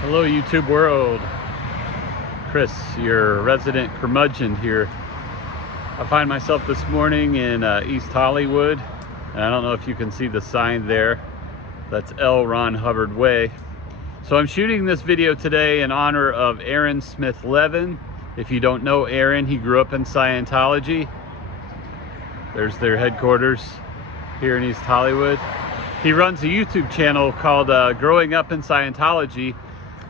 Hello YouTube world, Chris, your resident curmudgeon here. I find myself this morning in East Hollywood, and I don't know if you can see the sign there. That's L. Ron Hubbard Way. So I'm shooting this video today in honor of Aaron Smith-Levin. If you don't know Aaron, he grew up in Scientology. There's their headquarters here in East Hollywood. He runs a YouTube channel called Growing Up in Scientology,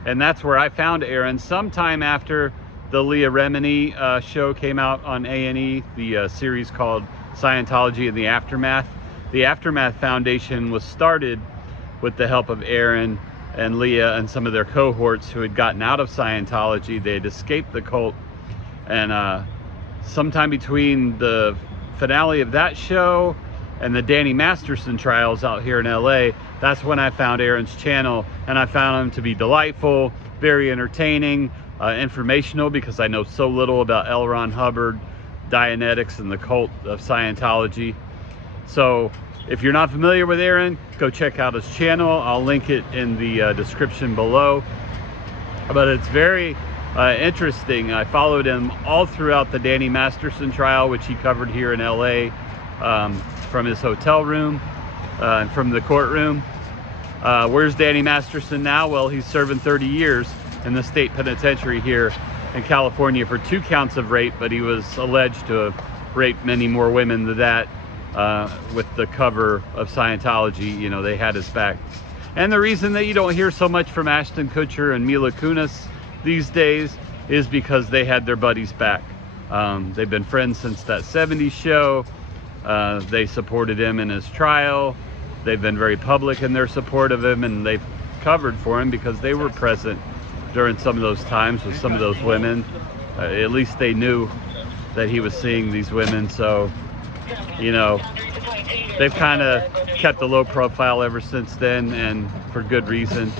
and that's where I found Aaron sometime after the Leah Remini show came out on A&E, the series called Scientology and the Aftermath. The Aftermath Foundation was started with the help of Aaron and Leah and some of their cohorts who had gotten out of Scientology. They had escaped the cult, and sometime between the finale of that show and the Danny Masterson trials out here in LA, that's when I found Aaron's channel, and I found him to be delightful, very entertaining, informational, because I know so little about L. Ron Hubbard, Dianetics, and the cult of Scientology. So if you're not familiar with Aaron, go check out his channel. I'll link it in the description below. But it's very interesting. I followed him all throughout the Danny Masterson trial, which he covered here in LA, from his hotel room and from the courtroom. Where's Danny Masterson now? Well, he's serving 30 years in the state penitentiary here in California for 2 counts of rape, but he was alleged to have raped many more women than that. With the cover of Scientology, you know, they had his back. And the reason that you don't hear so much from Ashton Kutcher and Mila Kunis these days is because they had their buddies back. They've been friends since that 70s show. They supported him in his trial. They've been very public in their support of him, and they've covered for him because they were present during some of those times with some of those women. At least they knew that he was seeing these women. So, you know, they've kind of kept a low profile ever since then, and for good reason.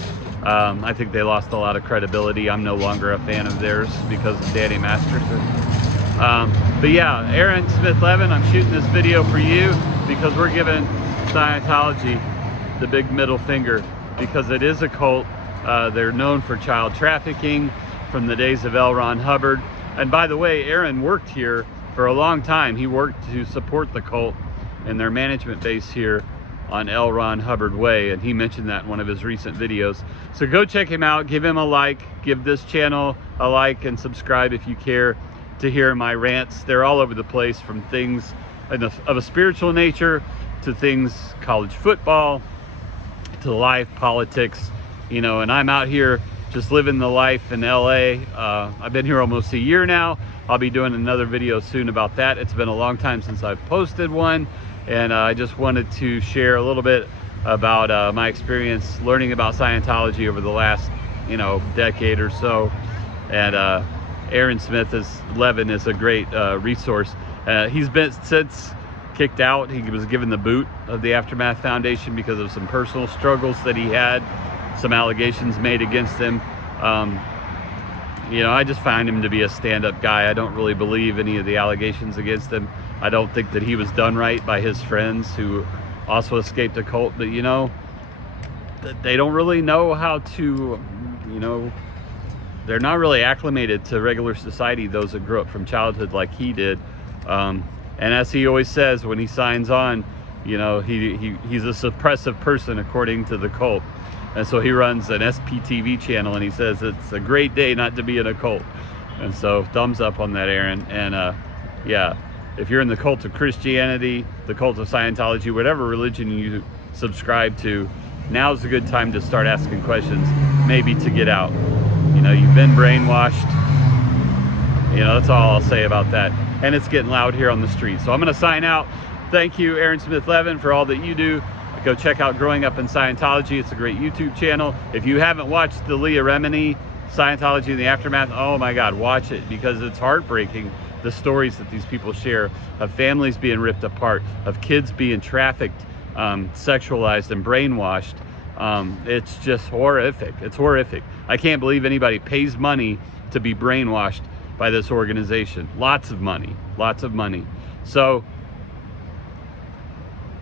I think they lost a lot of credibility. I'm no longer a fan of theirs because of Danny Masterson. But yeah, Aaron Smith-Levin, I'm shooting this video for you because we're giving Scientology the big middle finger, because it is a cult. They're known for child trafficking from the days of L. Ron Hubbard. And by the way, Aaron worked here for a long time. He worked to support the cult and their management base here on L. Ron Hubbard Way, and he mentioned that in one of his recent videos. So go check him out, give him a like, give this channel a like, and subscribe if you care to hear my rants. They're all over the place, from things of a spiritual nature to things college football to life, politics, you know. And I'm out here just living the life in LA. I've been here almost a year now. I'll be doing another video soon about that. It's been a long time since I've posted one, and I just wanted to share a little bit about my experience learning about Scientology over the last, you know, decade or so. And Aaron Smith-Levin is a great resource. He's been since kicked out. He was given the boot of the Aftermath Foundation because of some personal struggles that he had, some allegations made against him. You know, I just find him to be a stand-up guy. I don't really believe any of the allegations against him. I don't think that he was done right by his friends who also escaped a cult. But, you know, they don't really know how to, you know, they're not really acclimated to regular society, those that grew up from childhood like he did. And as he always says when he signs on, you know, he's a suppressive person according to the cult. And so he runs an SPTV channel, and he says it's a great day not to be in a cult. And so thumbs up on that, Aaron. And yeah, if you're in the cult of Christianity, the cult of Scientology, whatever religion you subscribe to, now's a good time to start asking questions, maybe to get out. You know, you've been brainwashed. You know, that's all I'll say about that. And it's getting loud here on the street. So I'm going to sign out. Thank you, Aaron Smith-Levin, for all that you do. Go check out Growing Up in Scientology. It's a great YouTube channel. If you haven't watched the Leah Remini, Scientology and the Aftermath, oh my God, watch it, because it's heartbreaking, the stories that these people share of families being ripped apart, of kids being trafficked, sexualized and brainwashed. It's just horrific. It's horrific. I can't believe anybody pays money to be brainwashed by this organization. Lots of money, lots of money. So,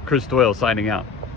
Chris Doyle signing out.